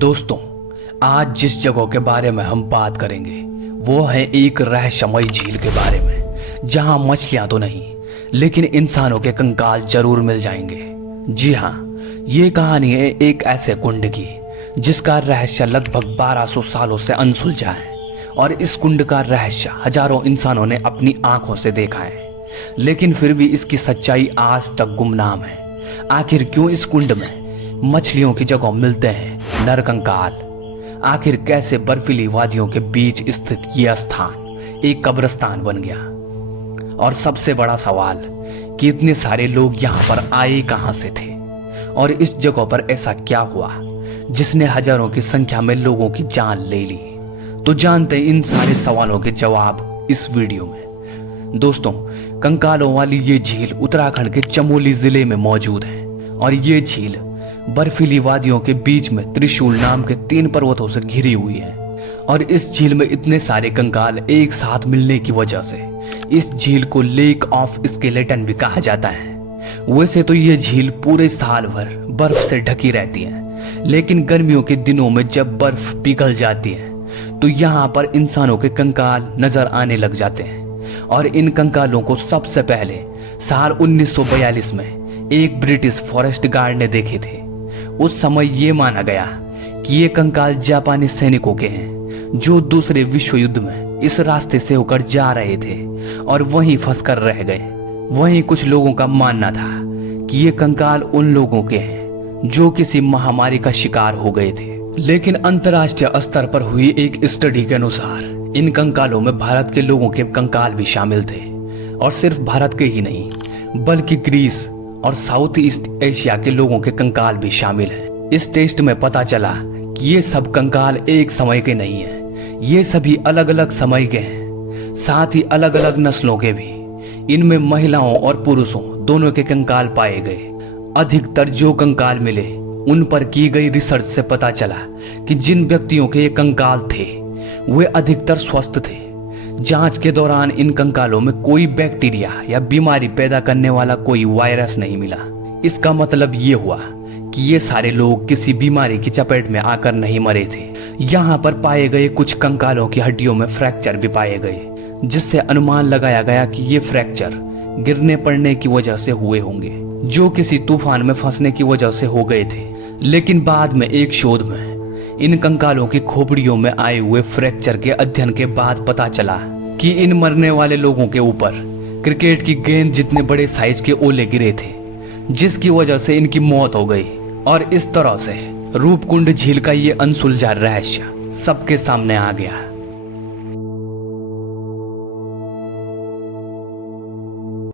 दोस्तों, आज जिस जगह के बारे में हम बात करेंगे वो है एक रहस्यमयी झील के बारे में, जहां मछलियां तो नहीं लेकिन इंसानों के कंकाल जरूर मिल जाएंगे। जी हाँ, ये कहानी है एक ऐसे कुंड की जिसका रहस्य लगभग 1200 सालों से अनसुलझा है और इस कुंड का रहस्य हजारों इंसानों ने अपनी आंखों से देखा है, लेकिन फिर भी इसकी सच्चाई आज तक गुमनाम है। आखिर क्यों इस कुंड में मछलियों की जगह मिलते हैं नर कंकाल? आखिर कैसे बर्फीली वादियों के बीच स्थित यह स्थान एक कब्रिस्तान बन गया? और सबसे बड़ा सवाल कि इतने सारे लोग यहाँ पर आए कहां से थे और इस जगह पर ऐसा क्या हुआ जिसने हजारों की संख्या में लोगों की जान ले ली? तो जानते हैं इन सारे सवालों के जवाब इस वीडियो में। दोस्तों, कंकालों वाली ये झील उत्तराखंड के चमोली जिले में मौजूद है और ये झील बर्फीली वादियों के बीच में त्रिशूल नाम के 3 पर्वतों से घिरी हुई है। और इस झील में इतने सारे कंकाल एक साथ मिलने की वजह से इस झील को लेक ऑफ स्केलेटन भी कहा जाता है। वैसे तो ये झील पूरे साल भर बर्फ से ढकी रहती है, लेकिन गर्मियों के दिनों में जब बर्फ पिघल जाती है तो यहाँ पर इंसानों के कंकाल नजर आने लग जाते हैं। और इन कंकालों को सबसे पहले साल 1942 में एक ब्रिटिश फॉरेस्ट गार्ड ने देखे थे। उस समय ये माना गया कि ये कंकाल जापानी सैनिकों के हैं जो दूसरे विश्व युद्ध में इस रास्ते से होकर जा रहे थे और वहीं फंसकर रह गए। वहीं कुछ लोगों का मानना था कि ये कंकाल उन लोगों के हैं जो किसी महामारी का शिकार हो गए थे। लेकिन अंतर्राष्ट्रीय स्तर पर हुई एक स्टडी के अनुसार इन कंकालों में भारत के लोगों के कंकाल भी शामिल थे। और सिर्फ भारत के ही नहीं बल्कि ग्रीस और साउथ ईस्ट एशिया के लोगों के कंकाल भी शामिल हैं। इस टेस्ट में पता चला कि ये सब कंकाल एक समय के नहीं हैं, ये सभी अलग अलग समय के हैं, साथ ही अलग अलग नस्लों के भी। इनमें महिलाओं और पुरुषों दोनों के कंकाल पाए गए। अधिकतर जो कंकाल मिले उन पर की गई रिसर्च से पता चला कि जिन व्यक्तियों के ये कंकाल थे वे अधिकतर स्वस्थ थे। जांच के दौरान इन कंकालों में कोई बैक्टीरिया या बीमारी पैदा करने वाला कोई वायरस नहीं मिला। इसका मतलब ये हुआ कि ये सारे लोग किसी बीमारी की चपेट में आकर नहीं मरे थे। यहाँ पर पाए गए कुछ कंकालों की हड्डियों में फ्रैक्चर भी पाए गए, जिससे अनुमान लगाया गया कि ये फ्रैक्चर गिरने पड़ने की वजह से हुए होंगे, जो किसी तूफान में फंसने की वजह से हो गए थे। लेकिन बाद में एक शोध में इन कंकालों की खोपड़ियों में आए हुए फ्रैक्चर के अध्ययन के बाद पता चला कि इन मरने वाले लोगों के ऊपर क्रिकेट की गेंद जितने बड़े साइज के ओले गिरे थे, जिसकी वजह से इनकी मौत हो गई। और इस तरह से रूपकुंड झील का ये अनसुलझा रहस्य सबके सामने आ गया।